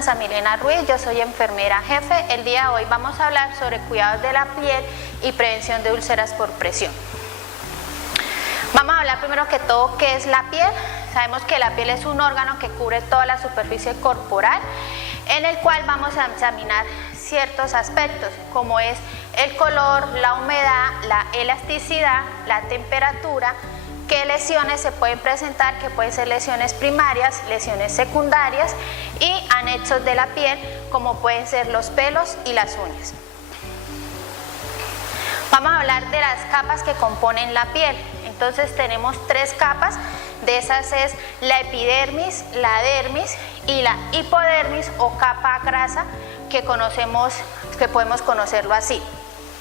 Sanza Milena Ruiz, yo soy enfermera jefe. El día de hoy vamos a hablar sobre cuidados de la piel y prevención de úlceras por presión. Vamos a hablar primero que todo qué es la piel. Sabemos que la piel es un órgano que cubre toda la superficie corporal, en el cual vamos a examinar ciertos aspectos como es el color, la humedad, la elasticidad, la temperatura, qué lesiones se pueden presentar, que pueden ser lesiones primarias, lesiones secundarias y anexos de la piel como pueden ser los pelos y las uñas. Vamos a hablar de las capas que componen la piel. Entonces tenemos tres capas, de esas es la epidermis, la dermis y la hipodermis o capa grasa que conocemos, que podemos conocerlo así.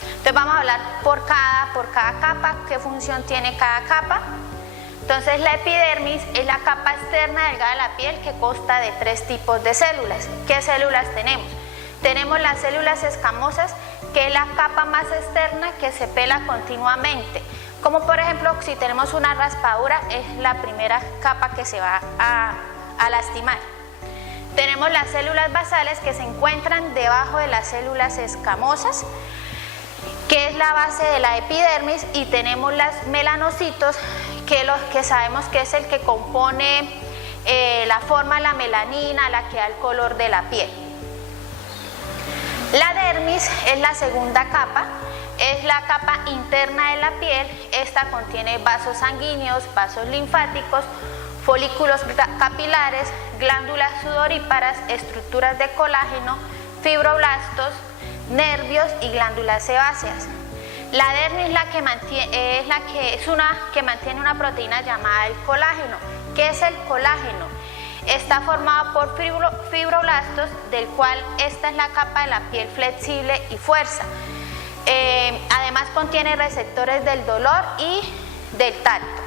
Entonces vamos a hablar por cada capa, qué función tiene cada capa. Entonces la epidermis es la capa externa delgada de la piel que consta de tres tipos de células. ¿Qué células tenemos? Tenemos las células escamosas, que es la capa más externa que se pela continuamente. Como por ejemplo, si tenemos una raspadura, es la primera capa que se va a lastimar. Tenemos las células basales que se encuentran debajo de las células escamosas, que es la base de la epidermis, y tenemos los melanocitos, que sabemos que es el que compone la forma de la melanina, la que da el color de la piel. La dermis es la segunda capa, es la capa interna de la piel. Esta contiene vasos sanguíneos, vasos linfáticos, folículos capilares, glándulas sudoríparas, estructuras de colágeno, fibroblastos, nervios y glándulas sebáceas. La dermis es una que mantiene una proteína llamada el colágeno. ¿Qué es el colágeno? Está formado por fibroblastos, del cual esta es la capa de la piel flexible y fuerza. Además contiene receptores del dolor y del tacto.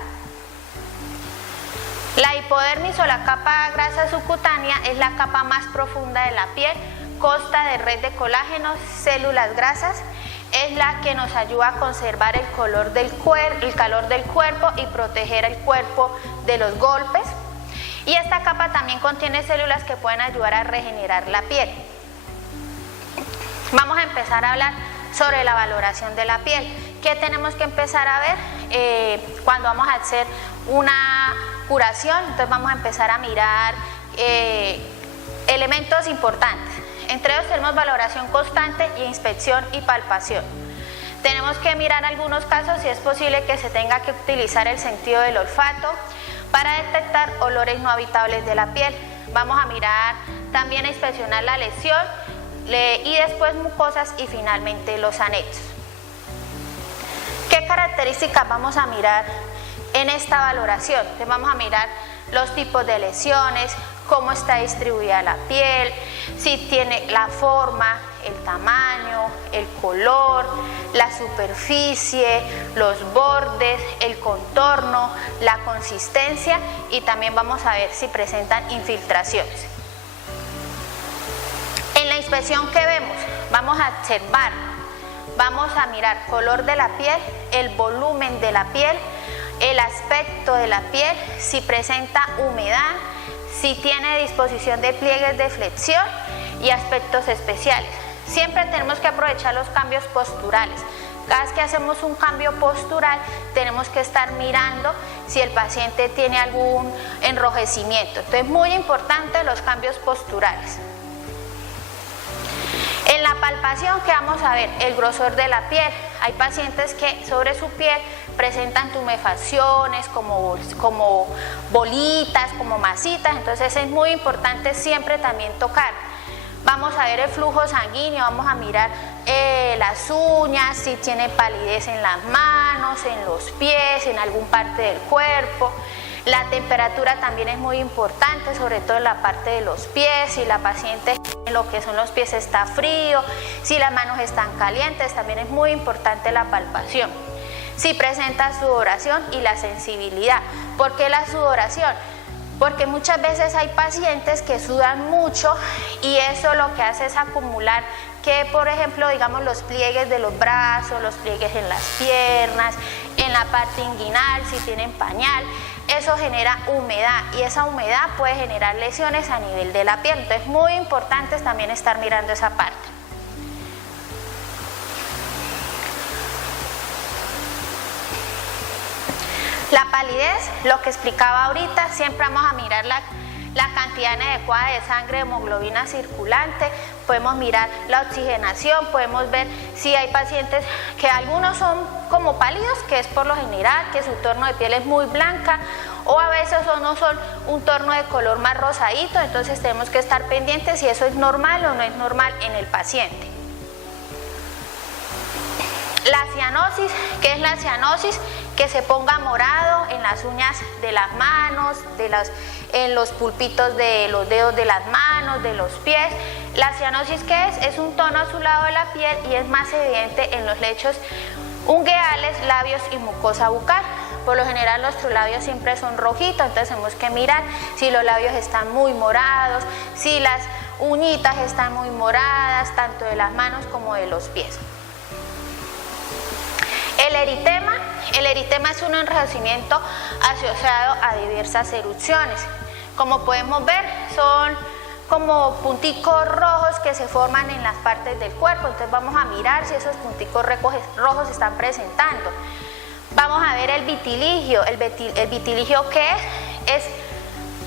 La hipodermis o la capa grasa subcutánea es la capa más profunda de la piel, consta de red de colágenos, células grasas, es la que nos ayuda a conservar el calor del cuerpo y proteger el cuerpo de los golpes. Y esta capa también contiene células que pueden ayudar a regenerar la piel. Vamos a empezar a hablar sobre la valoración de la piel. ¿Qué tenemos que empezar a ver cuando vamos a hacer una curación? Entonces vamos a empezar a mirar elementos importantes. Entre ellos tenemos valoración constante y inspección y palpación. Tenemos que mirar algunos casos si es posible que se tenga que utilizar el sentido del olfato para detectar olores no habitables de la piel. Vamos a mirar también a inspeccionar la lesión y después mucosas y finalmente los anexos. ¿Qué características vamos a mirar en esta valoración? Entonces vamos a mirar los tipos de lesiones, cómo está distribuida la piel, si tiene la forma, el tamaño, el color, la superficie, los bordes, el contorno, la consistencia, y también vamos a ver si presentan infiltraciones. En la inspección que vemos, vamos a observar, vamos a mirar color de la piel, el volumen de la piel, el aspecto de la piel, si presenta humedad, si tiene disposición de pliegues de flexión y aspectos especiales. Siempre tenemos que aprovechar los cambios posturales. Cada vez que hacemos un cambio postural tenemos que estar mirando si el paciente tiene algún enrojecimiento. Entonces, muy importante los cambios posturales. En la palpación, ¿qué vamos a ver? El grosor de la piel. Hay pacientes que sobre su piel presentan tumefacciones como bolitas, como masitas, entonces es muy importante siempre también tocar. Vamos a ver el flujo sanguíneo, vamos a mirar las uñas, si tiene palidez en las manos, en los pies, en alguna parte del cuerpo. La temperatura también es muy importante, sobre todo en la parte de los pies, si la paciente en lo que son los pies está frío, si las manos están calientes, también es muy importante la palpación. Si presenta sudoración y la sensibilidad. ¿Por qué la sudoración? Porque muchas veces hay pacientes que sudan mucho y eso lo que hace es acumular que, por ejemplo, digamos los pliegues de los brazos, los pliegues en las piernas, en en la parte inguinal, si tienen pañal, eso genera humedad y esa humedad puede generar lesiones a nivel de la piel. Entonces, muy importante es también estar mirando esa parte. La palidez, lo que explicaba ahorita, siempre vamos a mirar la cantidad inadecuada de sangre, de hemoglobina circulante, podemos mirar la oxigenación, podemos ver si hay pacientes que algunos son como pálidos, que es por lo general que su tono de piel es muy blanca, o a veces no son un tono de color más rosadito, entonces tenemos que estar pendientes si eso es normal o no es normal en el paciente. La cianosis, ¿qué es la cianosis? Que se ponga morado en las uñas de las manos, en los pulpitos de los dedos de las manos, de los pies. La cianosis, ¿qué es? Es un tono azulado de la piel y es más evidente en los lechos ungueales, labios y mucosa bucal. Por lo general nuestros labios siempre son rojitos, entonces tenemos que mirar si los labios están muy morados, si las uñitas están muy moradas, tanto de las manos como de los pies. El eritema es un enrojecimiento asociado a diversas erupciones. Como podemos ver, son como punticos rojos que se forman en las partes del cuerpo. Entonces vamos a mirar si esos punticos rojos se están presentando. Vamos a ver el vitiligio. El vitiligio, ¿qué es? Es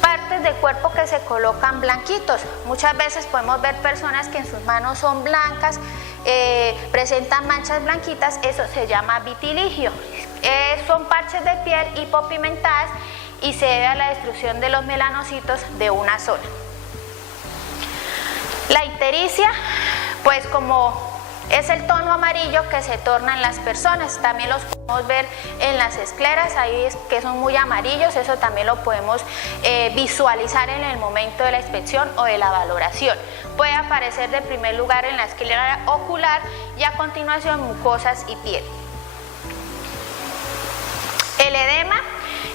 partes del cuerpo que se colocan blanquitos. Muchas veces podemos ver personas que en sus manos son blancas, presentan manchas blanquitas, eso se llama vitiligio. Son parches de piel hipopigmentadas y se debe a la destrucción de los melanocitos de una zona. La ictericia, pues como es el tono amarillo que se torna en las personas, también los podemos ver en las escleras, ahí es que son muy amarillos, eso también lo podemos visualizar en el momento de la inspección o de la valoración. Puede aparecer de primer lugar en la esclera ocular y a continuación mucosas y piel. El edema,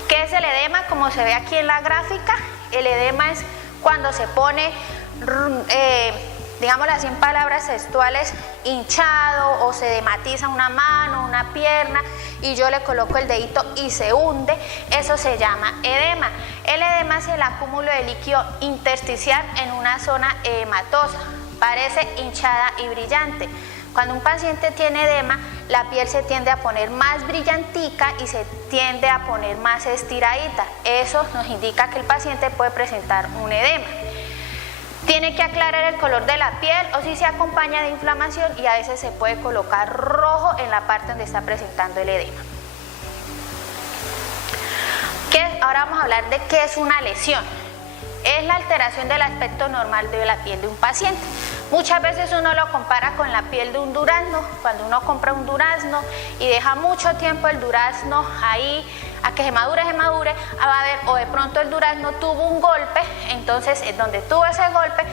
¿qué es el edema? Como se ve aquí en la gráfica, el edema es cuando se pone, digámoslo así en palabras textuales, hinchado o se edematiza una mano, una pierna y yo le coloco el dedito y se hunde, eso se llama edema. El edema es el acúmulo de líquido intersticial en una zona edematosa, parece hinchada y brillante. Cuando un paciente tiene edema, la piel se tiende a poner más brillantica y se tiende a poner más estiradita. Eso nos indica que el paciente puede presentar un edema. Tiene que aclarar el color de la piel o si se acompaña de inflamación y a veces se puede colocar rojo en la parte donde está presentando el edema. Ahora vamos a hablar de qué es una lesión. Es la alteración del aspecto normal de la piel de un paciente. Muchas veces uno lo compara con la piel de un durazno. Cuando uno compra un durazno y deja mucho tiempo el durazno ahí a que se madure, va a ver, o de pronto el durazno tuvo un golpe, entonces donde tuvo ese golpe,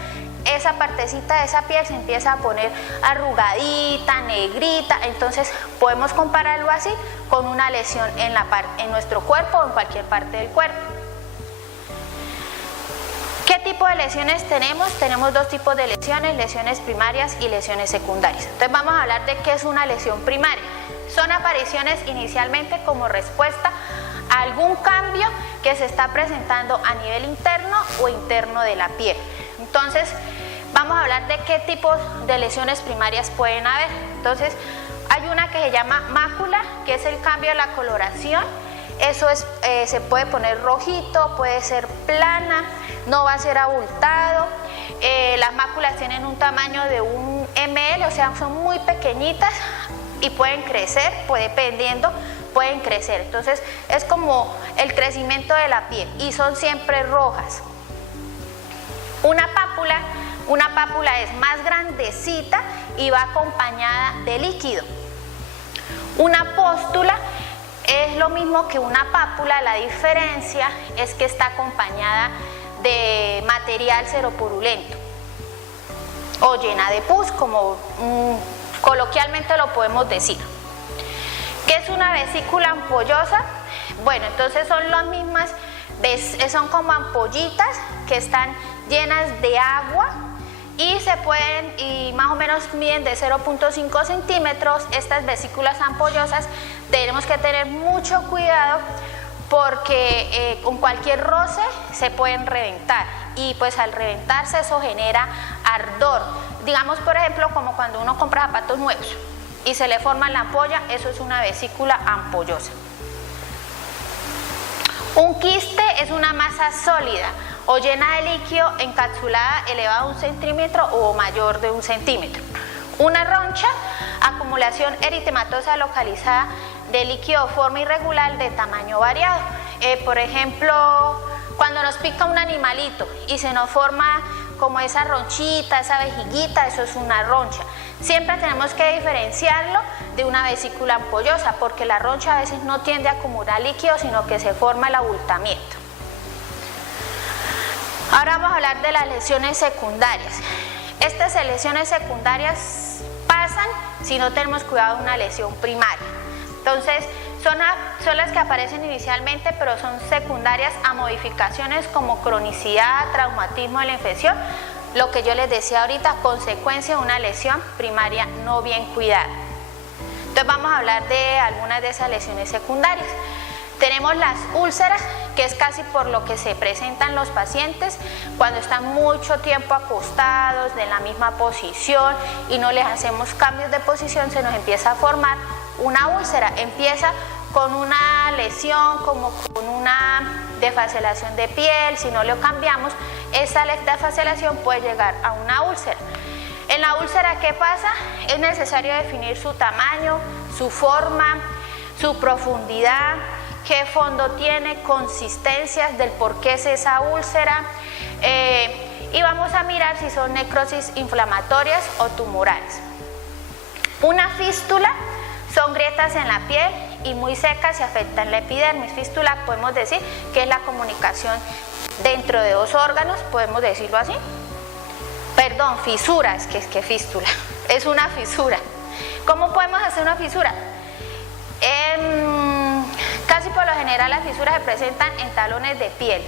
esa partecita de esa piel se empieza a poner arrugadita, negrita, entonces podemos compararlo así con una lesión en nuestro cuerpo o en cualquier parte del cuerpo. ¿Qué tipo de lesiones tenemos? Tenemos dos tipos de lesiones primarias y lesiones secundarias. Entonces vamos a hablar de qué es una lesión primaria. Son apariciones inicialmente como respuesta a algún cambio que se está presentando a nivel interno o interno de la piel. Entonces vamos a hablar de qué tipos de lesiones primarias pueden haber. Entonces hay una que se llama mácula, que es el cambio de la coloración. Eso es, se puede poner rojito, puede ser plana, no va a ser abultado. Las máculas tienen un tamaño de 1 ml, o sea, son muy pequeñitas y pueden crecer, dependiendo, pueden crecer. Entonces es como el crecimiento de la piel y son siempre rojas. Una pápula es más grandecita y va acompañada de líquido. Una póstula es lo mismo que una pápula, la diferencia es que está acompañada de material seropurulento o llena de pus, como coloquialmente lo podemos decir. ¿Qué es una vesícula ampollosa? Bueno, entonces son las mismas, son como ampollitas que están llenas de agua y más o menos miden de 0.5 centímetros. Estas vesículas ampollosas tenemos que tener mucho cuidado porque con cualquier roce se pueden reventar y pues al reventarse eso genera ardor. Digamos por ejemplo como cuando uno compra zapatos nuevos y se le forma la ampolla, eso es una vesícula ampollosa. Un quiste es una masa sólida o llena de líquido encapsulada elevada a 1 centímetro o mayor de 1 centímetro. Una roncha, acumulación eritematosa localizada de líquido de forma irregular de tamaño variado. Por ejemplo, cuando nos pica un animalito y se nos forma como esa ronchita, esa vejiguita, eso es una roncha. Siempre tenemos que diferenciarlo de una vesícula ampollosa porque la roncha a veces no tiende a acumular líquido, sino que se forma el abultamiento. Ahora vamos a hablar de las lesiones secundarias. Estas lesiones secundarias pasan si no tenemos cuidado de una lesión primaria. Entonces, son las que aparecen inicialmente, pero son secundarias a modificaciones como cronicidad, traumatismo de la infección, lo que yo les decía ahorita, consecuencia de una lesión primaria no bien cuidada. Entonces vamos a hablar de algunas de esas lesiones secundarias. Tenemos las úlceras, que es casi por lo que se presentan los pacientes cuando están mucho tiempo acostados en la misma posición y no les hacemos cambios de posición, se nos empieza a formar una úlcera. Empieza con una lesión, como con una desfacelación de piel. Si no lo cambiamos, esa desfacelación puede llegar a una úlcera. En la úlcera, ¿qué pasa? Es necesario definir su tamaño, su forma, su profundidad, qué fondo tiene, consistencias del por qué es esa úlcera, y vamos a mirar si son necrosis inflamatorias o tumorales. Una fístula son grietas en la piel y muy secas y afectan la epidermis. Fístula podemos decir que es la comunicación dentro de dos órganos, podemos decirlo así. Perdón, fisura, es que fístula, es una fisura. ¿Cómo podemos hacer una fisura? Casi por lo general las fisuras se presentan en talones de piel.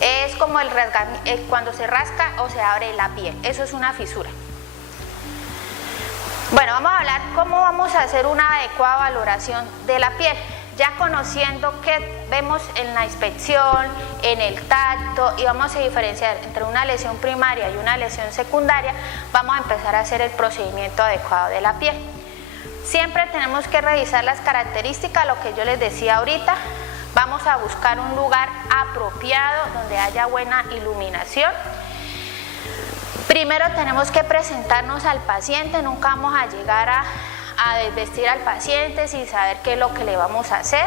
Es como cuando se rasca o se abre la piel, eso es una fisura. Bueno, vamos a hablar cómo vamos a hacer una adecuada valoración de la piel. Ya conociendo qué vemos en la inspección, en el tacto, y vamos a diferenciar entre una lesión primaria y una lesión secundaria, vamos a empezar a hacer el procedimiento adecuado de la piel. Siempre tenemos que revisar las características, lo que yo les decía ahorita. Vamos a buscar un lugar apropiado donde haya buena iluminación. Primero tenemos que presentarnos al paciente, nunca vamos a llegar a desvestir al paciente sin saber qué es lo que le vamos a hacer.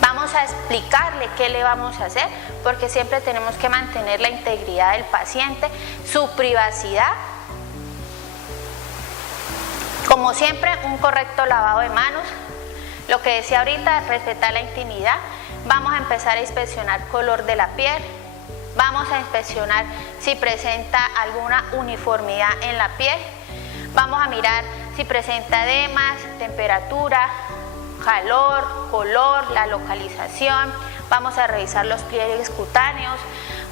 Vamos a explicarle qué le vamos a hacer, porque siempre tenemos que mantener la integridad del paciente, su privacidad. Como siempre, un correcto lavado de manos. Lo que decía ahorita, respetar la intimidad. Vamos a empezar a inspeccionar color de la piel. Vamos a inspeccionar si presenta alguna uniformidad en la piel. Vamos a mirar si presenta edemas, temperatura, calor, color, la localización. Vamos a revisar los pliegues cutáneos.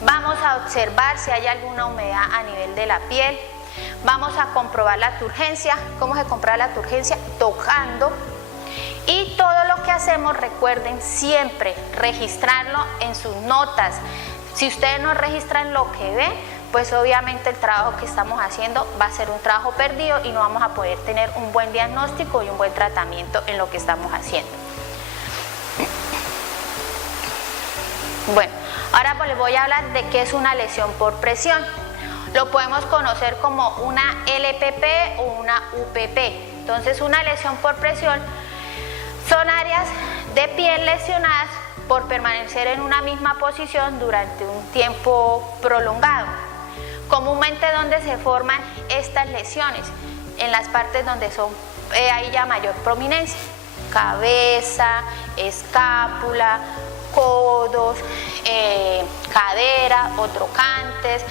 Vamos a observar si hay alguna humedad a nivel de la piel. Vamos a comprobar la turgencia. ¿Cómo se comprueba la turgencia? Tocando. Y todo lo que hacemos, recuerden siempre registrarlo en sus notas. Si ustedes no registran lo que ven, pues obviamente el trabajo que estamos haciendo va a ser un trabajo perdido y no vamos a poder tener un buen diagnóstico y un buen tratamiento en lo que estamos haciendo. Bueno, ahora pues les voy a hablar de qué es una lesión por presión. Lo podemos conocer como una LPP o una UPP. Entonces, una lesión por presión son áreas de piel lesionadas por permanecer en una misma posición durante un tiempo prolongado. Comúnmente donde se forman estas lesiones, en las partes donde hay ya mayor prominencia, cabeza, escápula, codos, cadera o trocantes,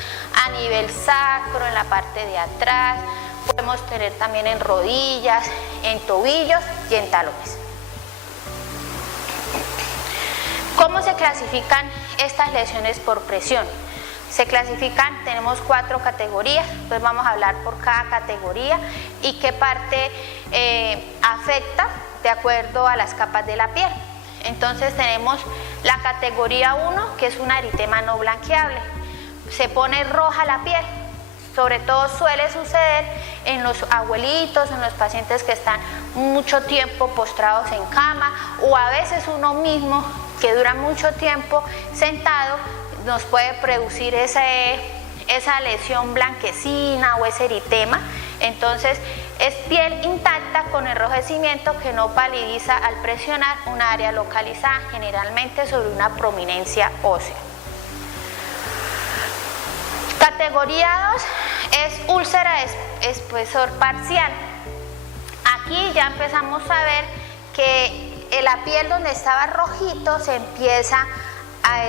a nivel sacro, en la parte de atrás, podemos tener también en rodillas, en tobillos y en talones. ¿Cómo se clasifican estas lesiones por presión? Se clasifican, tenemos 4 categorías, entonces vamos a hablar por cada categoría y qué parte afecta de acuerdo a las capas de la piel. Entonces tenemos la categoría 1, que es un eritema no blanqueable. Se pone roja la piel, sobre todo suele suceder en los abuelitos, en los pacientes que están mucho tiempo postrados en cama, o a veces uno mismo que dura mucho tiempo sentado nos puede producir esa lesión blanquecina o ese eritema. Entonces es piel intacta con enrojecimiento que no palidiza al presionar un área localizada, generalmente sobre una prominencia ósea. Categoría 2 es úlcera de espesor parcial. Aquí ya empezamos a ver que la piel donde estaba rojito se empieza a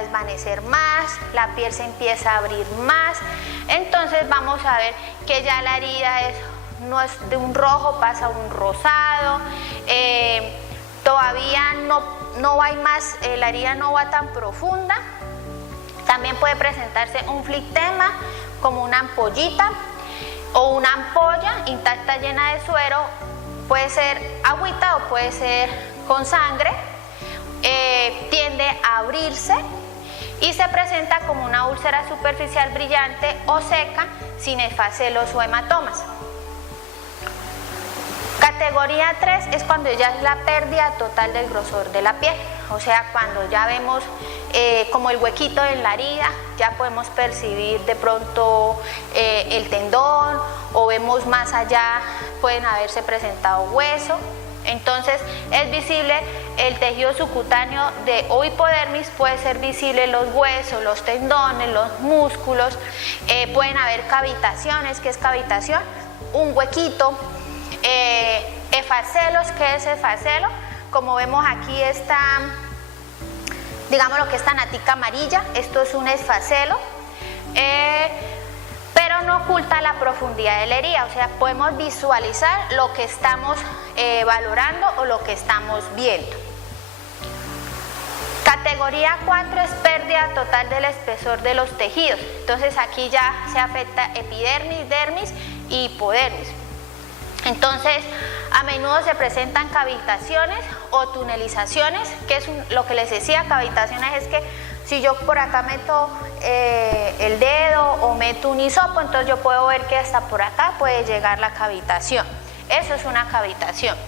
desvanecer más, la piel se empieza a abrir más. Entonces vamos a ver que ya la herida no es de un rojo, pasa a un rosado, todavía no hay más, la herida no va tan profunda. También puede presentarse un flictema como una ampollita o una ampolla intacta llena de suero, puede ser agüita o puede ser con sangre, tiende a abrirse y se presenta como una úlcera superficial brillante o seca sin esfacelos o hematomas. Categoría 3 es cuando ya es la pérdida total del grosor de la piel, o sea, cuando ya vemos como el huequito en la herida, ya podemos percibir de pronto el tendón, o vemos más allá, pueden haberse presentado hueso. Entonces es visible el tejido subcutáneo o hipodermis, puede ser visible los huesos, los tendones, los músculos, pueden haber cavitaciones. ¿Qué es cavitación? Un huequito. Esfacelos, ¿qué es esfacelo? Como vemos aquí está, digamos lo que es natica amarilla, esto es un esfacelo, pero no oculta la profundidad de la herida, o sea, podemos visualizar lo que estamos valorando o lo que estamos viendo. Categoría 4 es pérdida total del espesor de los tejidos, entonces aquí ya se afecta epidermis, dermis y hipodermis. Entonces, a menudo se presentan cavitaciones o tunelizaciones, que es lo que les decía. Cavitaciones es que si yo por acá meto el dedo o meto un hisopo, entonces yo puedo ver que hasta por acá puede llegar la cavitación. Eso es una cavitación.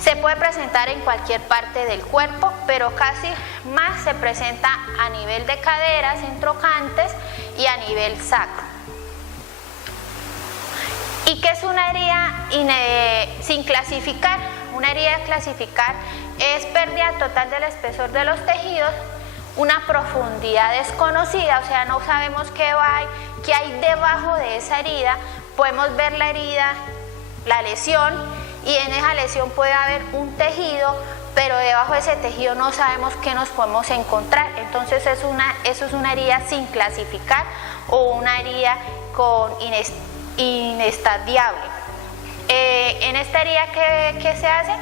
Se puede presentar en cualquier parte del cuerpo, pero casi más se presenta a nivel de caderas, en trocantes y a nivel sacro. ¿Y qué es una herida sin clasificar? Una herida a clasificar es pérdida total del espesor de los tejidos, una profundidad desconocida, o sea, no sabemos qué hay debajo de esa herida. Podemos ver la herida, la lesión, y en esa lesión puede haber un tejido, pero debajo de ese tejido no sabemos qué nos podemos encontrar. Entonces eso es una herida sin clasificar o una herida con inestadiable. En esta herida que se hace,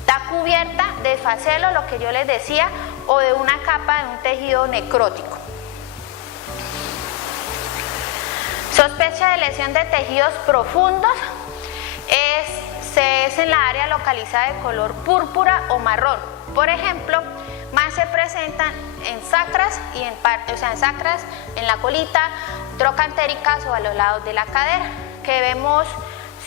está cubierta de esfacelo, lo que yo les decía, o de una capa de un tejido necrótico. Sospecha de lesión de tejidos profundos es en la área localizada de color púrpura o marrón. Por ejemplo, más se presentan en sacras y en sacras, en la colita, trocantéricas o a los lados de la cadera, que vemos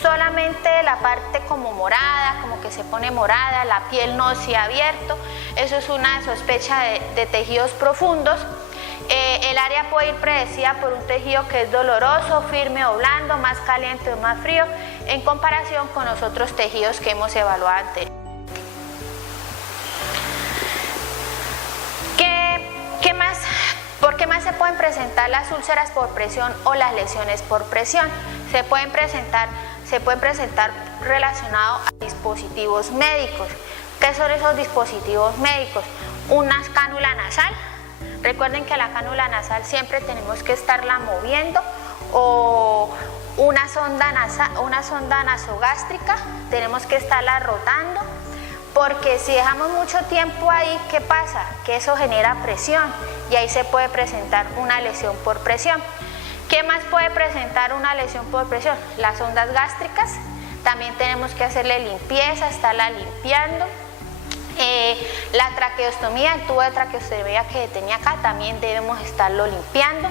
solamente la parte como morada, como que se pone morada, la piel no se ha abierto. Eso es una sospecha de tejidos profundos. El área puede ir predecida por un tejido que es doloroso, firme o blando, más caliente o más frío, en comparación con los otros tejidos que hemos evaluado anteriormente. ¿Por qué más se pueden presentar las úlceras por presión o las lesiones por presión? Se pueden presentar relacionados a dispositivos médicos. ¿Qué son esos dispositivos médicos? Una cánula nasal. Recuerden que la cánula nasal siempre tenemos que estarla moviendo, o una sonda nasogástrica, tenemos que estarla rotando, porque si dejamos mucho tiempo ahí, ¿qué pasa? Que eso genera presión, y ahí se puede presentar una lesión por presión. ¿Qué más puede presentar una lesión por presión? Las ondas gástricas, también tenemos que hacerle limpieza, estarla limpiando. La traqueostomía, el tubo de traqueostomía que tenía acá, también debemos estarlo limpiando.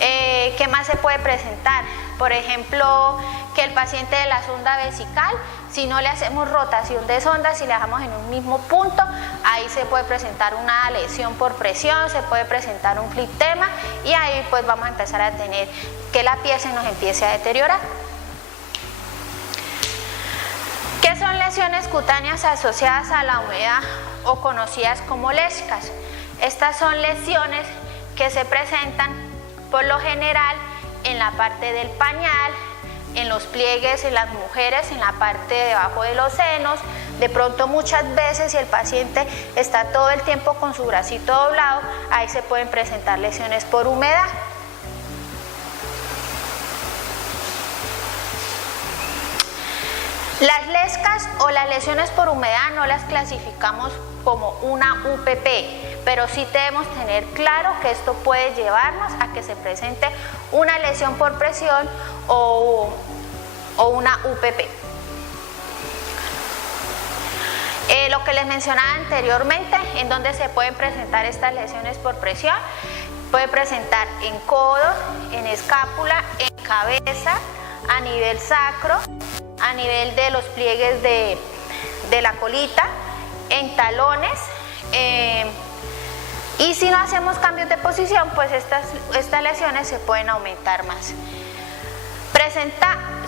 ¿Qué más se puede presentar? Por ejemplo, que el paciente de la sonda vesical, si no le hacemos rotación de sondas, si le dejamos en un mismo punto, ahí se puede presentar una lesión por presión, se puede presentar un cliptema y ahí pues vamos a empezar a tener que la piel se nos empiece a deteriorar. ¿Qué son lesiones cutáneas asociadas a la humedad o conocidas como lescas? Estas son lesiones que se presentan por lo general en la parte del pañal, en los pliegues en las mujeres, en la parte de debajo de los senos. De pronto muchas veces si el paciente está todo el tiempo con su bracito doblado, ahí se pueden presentar lesiones por humedad. Las lescas o las lesiones por humedad no las clasificamos como una UPP, pero sí debemos tener claro que esto puede llevarnos a que se presente una lesión por presión o una UPP. Lo que les mencionaba anteriormente, en donde se pueden presentar estas lesiones por presión, puede presentar en codo, en escápula, en cabeza, a nivel sacro, a nivel de los pliegues de la colita, en talones, y si no hacemos cambios de posición, pues estas lesiones se pueden aumentar más.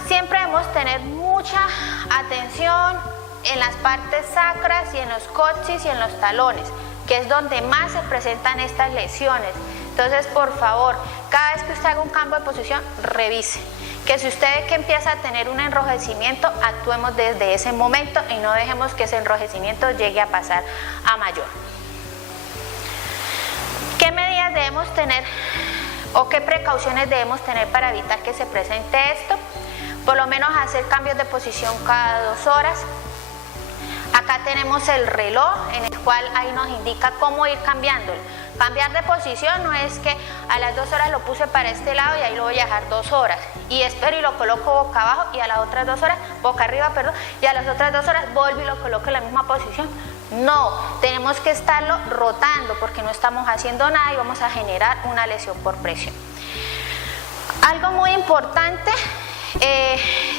Siempre debemos tener mucha atención en las partes sacras y en los coxis y en los talones, que es donde más se presentan estas lesiones. Entonces, por favor, cada vez que usted haga un cambio de posición, revise. Que si usted ve que empieza a tener un enrojecimiento, actuemos desde ese momento y no dejemos que ese enrojecimiento llegue a pasar a mayor. ¿Qué medidas debemos tener o qué precauciones debemos tener para evitar que se presente esto? Por lo menos hacer cambios de posición cada 2 horas. Acá tenemos el reloj en el cual ahí nos indica cómo ir cambiándolo. Cambiar de posición no es que a las 2 horas lo puse para este lado y ahí lo voy a dejar 2 horas y espero y lo coloco boca abajo y a las otras 2 horas, boca arriba, perdón, y a las otras 2 horas vuelvo y lo coloco en la misma posición. No, tenemos que estarlo rotando porque no estamos haciendo nada y vamos a generar una lesión por presión. Algo muy importante,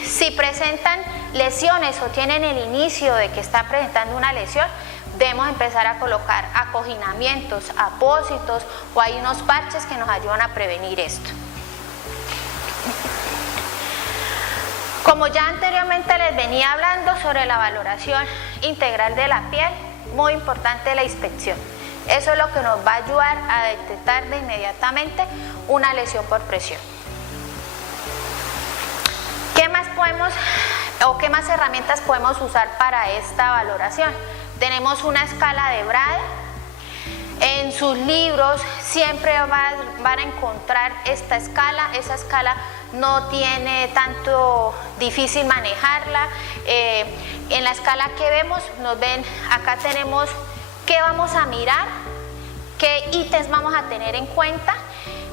si presentan lesiones o tienen el inicio de que están presentando una lesión, debemos empezar a colocar acoginamientos, apósitos o hay unos parches que nos ayudan a prevenir esto. Como ya anteriormente les venía hablando sobre la valoración integral de la piel, muy importante la inspección. Eso es lo que nos va a ayudar a detectar de inmediatamente una lesión por presión. ¿Qué más podemos o qué más herramientas podemos usar para esta valoración? Tenemos una escala de Brahe. En sus libros siempre van a encontrar esta escala. Esa escala no tiene tanto difícil manejarla. En la escala que vemos, acá tenemos qué vamos a mirar, qué ítems vamos a tener en cuenta.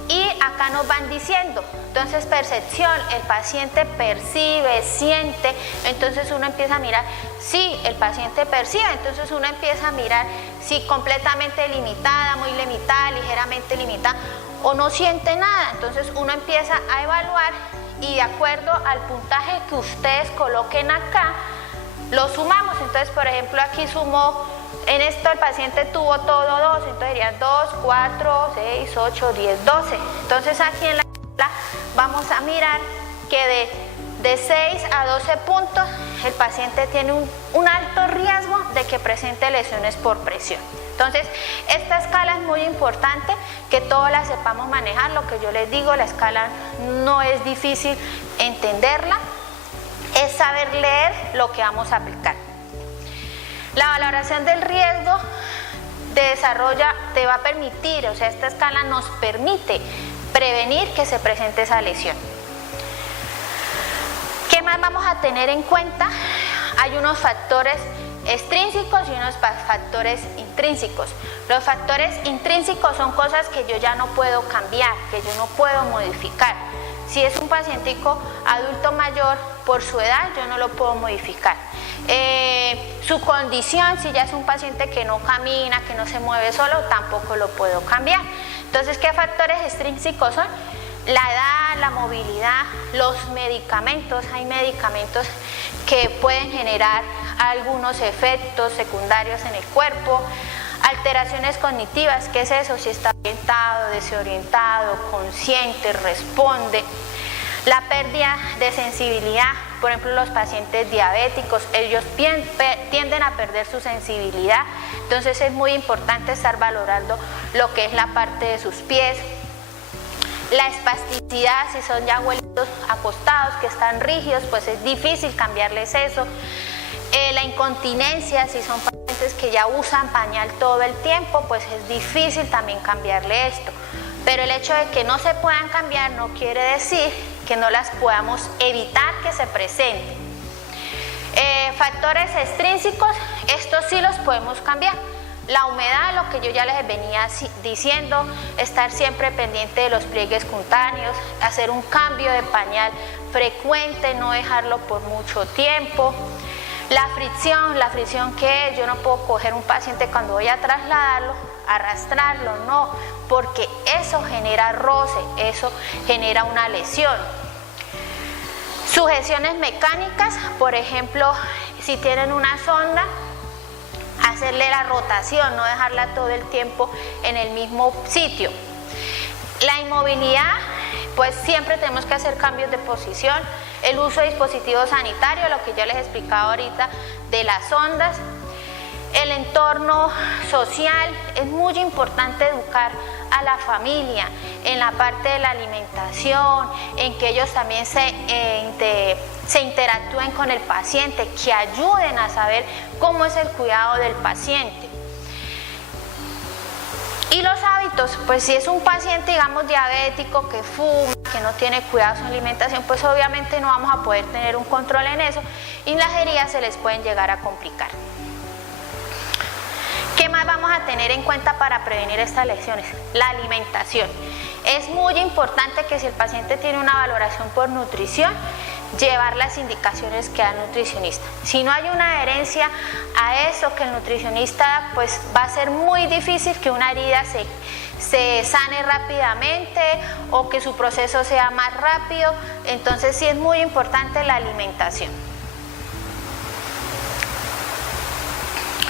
Y acá nos van diciendo, entonces percepción, el paciente percibe, siente, entonces uno empieza a mirar, sí, el paciente percibe, entonces uno empieza a mirar si completamente limitada, muy limitada, ligeramente limitada, o no siente nada, entonces uno empieza a evaluar y de acuerdo al puntaje que ustedes coloquen acá, lo sumamos. Entonces, por ejemplo, aquí sumó, en esto el paciente tuvo todo 2, entonces serían 2, 4, 6, 8, 10, 12. Entonces aquí en la escala vamos a mirar que de 6 a 12 puntos el paciente tiene un alto riesgo de que presente lesiones por presión. Entonces, esta escala es muy importante que todos la sepamos manejar. Lo que yo les digo, la escala no es difícil entenderla, es saber leer lo que vamos a aplicar. La valoración del riesgo de desarrollo te va a permitir, o sea, esta escala nos permite prevenir que se presente esa lesión. ¿Qué más vamos a tener en cuenta? Hay unos factores extrínsecos y unos factores intrínsecos. Los factores intrínsecos son cosas que yo ya no puedo cambiar, que yo no puedo modificar. Si es un pacientico adulto mayor, por su edad yo no lo puedo modificar. Su condición, si ya es un paciente que no camina, que no se mueve solo, tampoco lo puedo cambiar. Entonces, ¿qué factores extrínsecos son? La edad, la movilidad, los medicamentos. Hay medicamentos que pueden generar algunos efectos secundarios en el cuerpo. Alteraciones cognitivas, ¿qué es eso? Si está orientado, desorientado, consciente, responde. La pérdida de sensibilidad, por ejemplo, los pacientes diabéticos, ellos tienden a perder su sensibilidad, entonces es muy importante estar valorando lo que es la parte de sus pies. La espasticidad, si son ya abuelitos acostados que están rígidos, pues es difícil cambiarles eso. La incontinencia, si son pacientes que ya usan pañal todo el tiempo, pues es difícil también cambiarle esto. Pero el hecho de que no se puedan cambiar no quiere decir que no las podamos evitar que se presenten. Factores extrínsecos, estos sí los podemos cambiar. La humedad, lo que yo ya les venía diciendo, estar siempre pendiente de los pliegues cutáneos, hacer un cambio de pañal frecuente, no dejarlo por mucho tiempo. La fricción que es, yo no puedo coger un paciente cuando voy a trasladarlo, arrastrarlo, no, porque eso genera roce, eso genera una lesión. Sujeciones mecánicas, por ejemplo, si tienen una sonda, hacerle la rotación, no dejarla todo el tiempo en el mismo sitio. La inmovilidad, pues siempre tenemos que hacer cambios de posición. El uso de dispositivos sanitarios, lo que yo les explicaba ahorita de las ondas. El entorno social, es muy importante educar a la familia en la parte de la alimentación, en que ellos también se interactúen con el paciente, que ayuden a saber cómo es el cuidado del paciente. Y los hábitos, pues si es un paciente, digamos, diabético, que fuma, que no tiene cuidado de su alimentación, pues obviamente no vamos a poder tener un control en eso y las heridas se les pueden llegar a complicar. ¿Qué más vamos a tener en cuenta para prevenir estas lesiones? La alimentación. Es muy importante que si el paciente tiene una valoración por nutrición, llevar las indicaciones que da el nutricionista. Si no hay una adherencia a eso que el nutricionista, pues va a ser muy difícil que una herida se sane rápidamente o que su proceso sea más rápido. Entonces sí es muy importante la alimentación.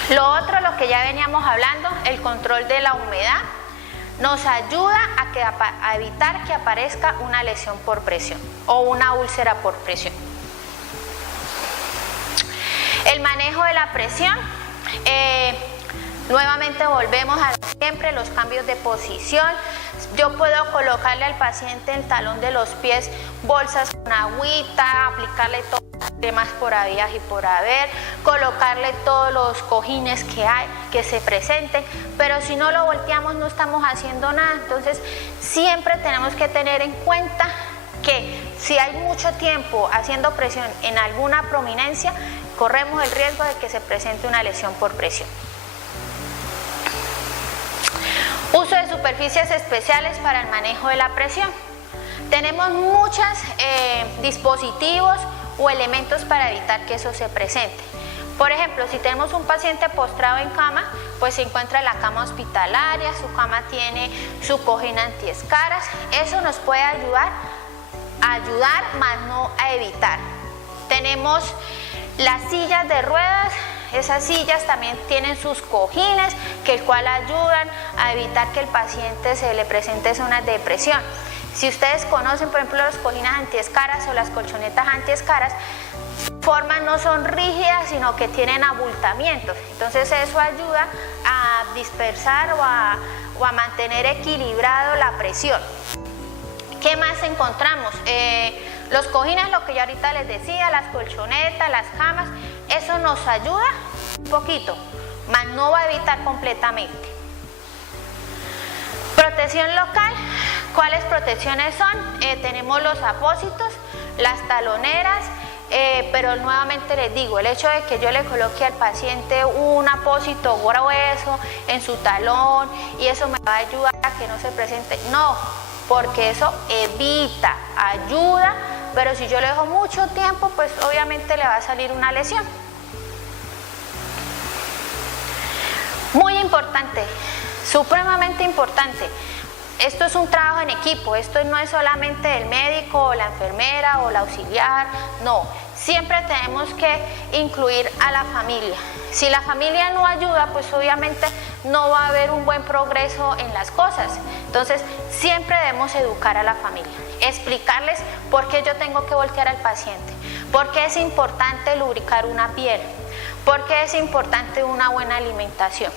Lo otro, lo que ya veníamos hablando, el control de la humedad, nos ayuda a evitar que aparezca una lesión por presión o una úlcera por presión. El manejo de la presión, nuevamente volvemos a siempre los cambios de posición. Yo puedo colocarle al paciente el talón de los pies bolsas con agüita, aplicarle todo temas por habidas y por haber, colocarle todos los cojines que se presenten, pero si no lo volteamos no estamos haciendo nada. Entonces siempre tenemos que tener en cuenta que si hay mucho tiempo haciendo presión en alguna prominencia, corremos el riesgo de que se presente una lesión por presión. Uso de superficies especiales para el manejo de la presión. Tenemos muchos dispositivos o elementos para evitar que eso se presente. Por ejemplo, si tenemos un paciente postrado en cama, pues se encuentra en la cama hospitalaria, su cama tiene su cojín antiescaras. Eso nos puede ayudar, más no a evitar. Tenemos las sillas de ruedas. Esas sillas también tienen sus cojines, que el cual ayudan a evitar que el paciente se le presente zonas de depresión. Si ustedes conocen, por ejemplo, los cojines antiescaras o las colchonetas antiescaras, formas no son rígidas, sino que tienen abultamientos. Entonces eso ayuda a dispersar o a mantener equilibrado la presión. ¿Qué más encontramos? Los cojines, lo que yo ahorita les decía, las colchonetas, las camas, eso nos ayuda un poquito, mas no va a evitar completamente. Protección local, ¿cuáles protecciones son? Tenemos los apósitos, las taloneras, pero nuevamente les digo, el hecho de que yo le coloque al paciente un apósito grueso en su talón y eso me va a ayudar a que no se presente, no, porque eso evita, ayuda, pero si yo le dejo mucho tiempo, pues obviamente le va a salir una lesión. Muy importante, supremamente importante. Esto es un trabajo en equipo, esto no es solamente el médico o la enfermera o la auxiliar, no. Siempre tenemos que incluir a la familia. Si la familia no ayuda, pues obviamente no va a haber un buen progreso en las cosas. Entonces, siempre debemos educar a la familia, explicarles por qué yo tengo que voltear al paciente, por qué es importante lubricar una piel, por qué es importante una buena alimentación.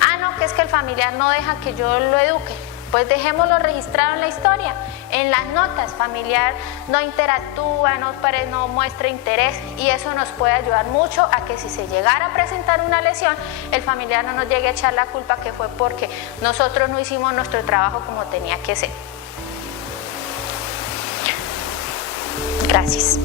Ah, no, que es que el familiar no deja que yo lo eduque. Pues dejémoslo registrado en la historia, en las notas. Familiar no interactúa, no muestra interés, y eso nos puede ayudar mucho a que si se llegara a presentar una lesión, el familiar no nos llegue a echar la culpa que fue porque nosotros no hicimos nuestro trabajo como tenía que ser. Gracias.